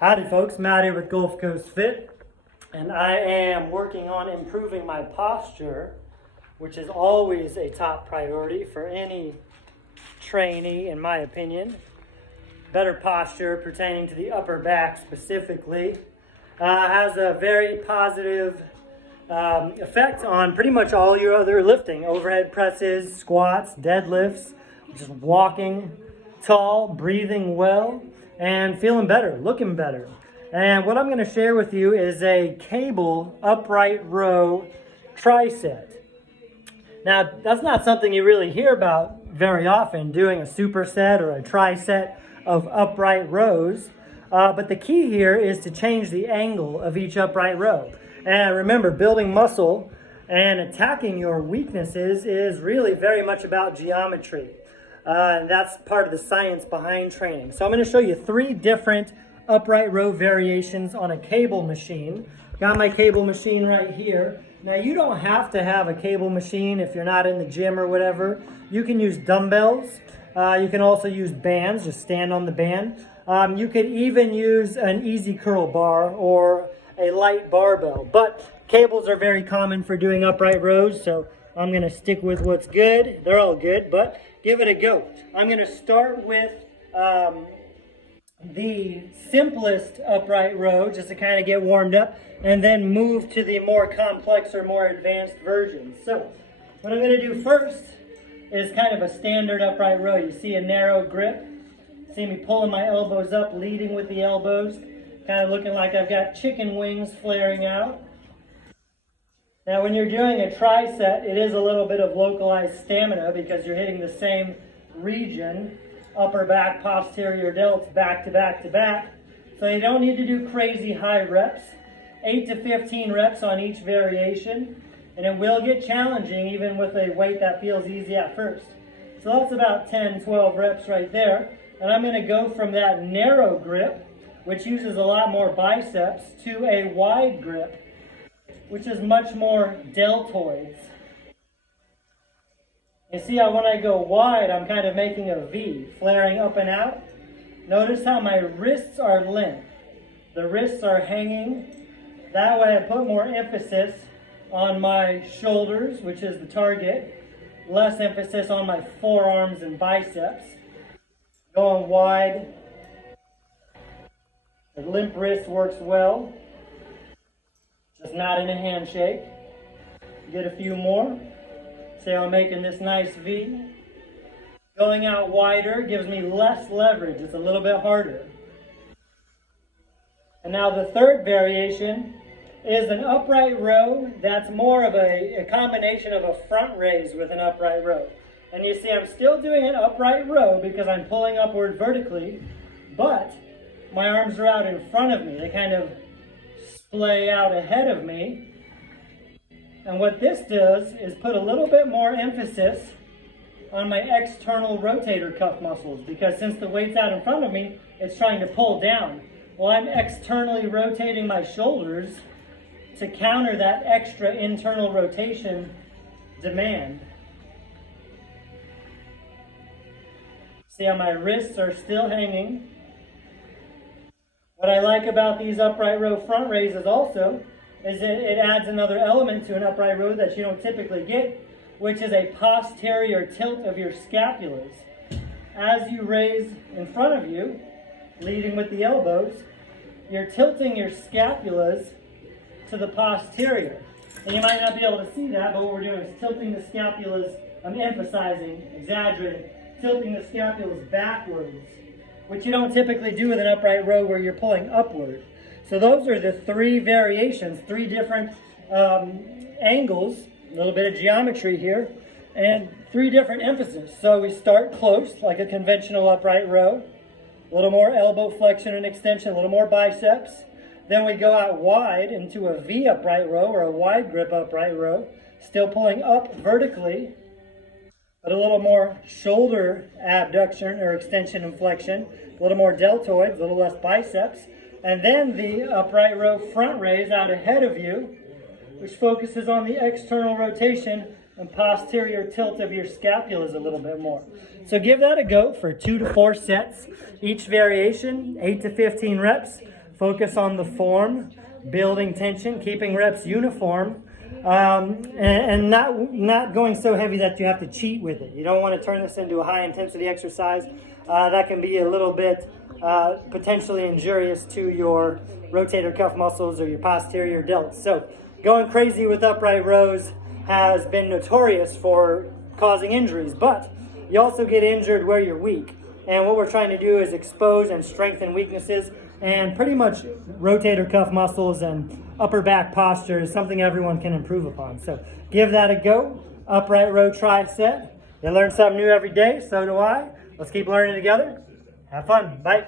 Howdy folks, Matt here with Gulf Coast Fit, and I am working on improving my posture, which is always a top priority for any trainee in my opinion. Better posture pertaining to the upper back specifically has a very positive effect on pretty much all your other lifting, overhead presses, squats, deadlifts, just walking tall, breathing well, and feeling better, looking better. And what I'm going to share with you is a cable upright row tricep. Now, that's not something you really hear about very often, doing a superset or a tricep of upright rows. But the key here is to change the angle of each upright row. And remember, building muscle and attacking your weaknesses is really very much about geometry. And that's part of the science behind training. So I'm going to show you 3 different upright row variations on a cable machine. Got my cable machine right here. Now you don't have to have a cable machine if you're not in the gym or whatever. You can use dumbbells. You can also use bands, just stand on the band. You could even use an easy curl bar or a light barbell. But cables are very common for doing upright rows, so I'm going to stick with what's good. They're all good, but give it a go. I'm going to start with the simplest upright row just to kind of get warmed up, and then move to the more complex or more advanced versions. So what I'm going to do first is kind of a standard upright row. You see a narrow grip. See me pulling my elbows up, leading with the elbows, kind of looking like I've got chicken wings flaring out. Now when you're doing a tricep, it is a little bit of localized stamina because you're hitting the same region, upper back, posterior delts, back to back to back. So you don't need to do crazy high reps. 8 to 15 reps on each variation. And it will get challenging even with a weight that feels easy at first. So that's about 10, 12 reps right there. And I'm going to go from that narrow grip, which uses a lot more biceps, to a wide grip, which is much more deltoids. You see how when I go wide, I'm kind of making a V, flaring up and out. Notice how my wrists are limp. The wrists are hanging. That way I put more emphasis on my shoulders, which is the target. Less emphasis on my forearms and biceps. Going wide. The limp wrist works well. Just not in a handshake. Get a few more. See how I'm making this nice V. Going out wider gives me less leverage. It's a little bit harder. And now the third variation is an upright row that's more of a combination of a front raise with an upright row. And you see I'm still doing an upright row because I'm pulling upward vertically, but my arms are out in front of me. They kind of splay out ahead of me. And what this does is put a little bit more emphasis on my external rotator cuff muscles, because since the weight's out in front of me, it's trying to pull down. Well, I'm externally rotating my shoulders to counter that extra internal rotation demand. See how my wrists are still hanging. What I like about these upright row front raises also is it adds another element to an upright row that you don't typically get, which is a posterior tilt of your scapulas. As you raise in front of you, leading with the elbows, you're tilting your scapulas to the posterior. And you might not be able to see that, but what we're doing is tilting the scapulas, I'm emphasizing, exaggerating, tilting the scapulas backwards, which you don't typically do with an upright row where you're pulling upward. So those are the 3 variations, 3 different angles, a little bit of geometry here, and 3 different emphasis. So we start close, like a conventional upright row, a little more elbow flexion and extension, a little more biceps. Then we go out wide into a V upright row or a wide grip upright row, still pulling up vertically, but a little more shoulder abduction or extension and flexion, a little more deltoids, a little less biceps. And then the upright row front raise out ahead of you, which focuses on the external rotation and posterior tilt of your scapulas a little bit more. So give that a go for 2 to 4 sets. Each variation, 8 to 15 reps. Focus on the form, building tension, keeping reps uniform, and not going so heavy that you have to cheat with it. You don't want to turn this into a high intensity exercise. That can be a little bit potentially injurious to your rotator cuff muscles or your posterior delts. So going crazy with upright rows has been notorious for causing injuries, but you also get injured where you're weak. And what we're trying to do is expose and strengthen weaknesses, and pretty much rotator cuff muscles and upper back posture is something everyone can improve upon. So give that a go. Upright row tri-set. You learn something new every day, so do I. Let's keep learning together. Have fun. Bye.